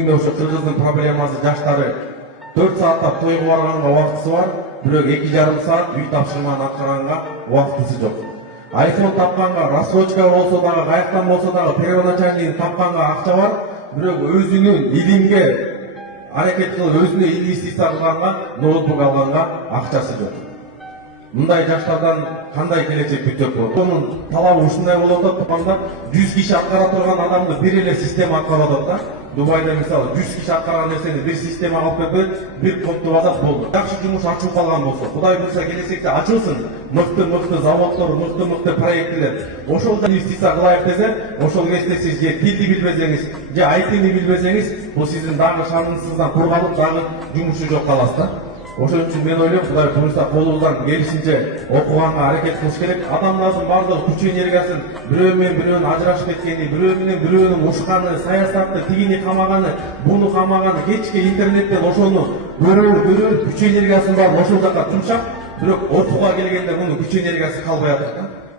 күндө ошо кыргыздын проблемасы жаштары 4 сааттап тойго барганга убактысы бар, бирок 2,5 саат үй тапшырманы аткарганга убактысы жок. Айфон тапканга, рассрочка болсо дагы, каяктан болсо дагы первоначальный тапканга акча бар, бирок өзүнүн илимге аракет кылып, өзүнө инвестиция кылганга, ноутбук алганга акчасы жок. Мындай жаштардан кандай келечек күтөк болот? Онун талабы ушундай болуп атат, туканда 100 киши аткара турган адамды бир эле система аткарып атат да. Дубайда мисалы 100 киши аткарган нерсени бир система алып берип, бир контуп атат болду. Жакшы жумуш ачылып калган болсо, Кудай буйрса келечекте ачылсын, мыкты заводдор, мыкты проекттер. Ошол инвестиция кылайык десе, ошол кезде сиз же тилди билбесеңиз, же айтыны билбесеңиз, бул сиздин дагы шаныңыздан кургалып, дагы жумушу жок каласыз да. Ошон үчүн мен ойлойм, Кудай буйрса колубуздан келишинче окуганга аракет кылыш керек. Адамдардын бардыгы күч энергиясын бирөө менен бирөөнүн ажырашып кеткени, бирөө менен бирөөнүн ушканы, саясатты, тигини камаганы, буну камаганы, кечке интернеттен ошону көрөр, күч энергиясын баарын ошол жака тумшап, бирок окууга келгенде мунун күч энергиясы калбай атат да.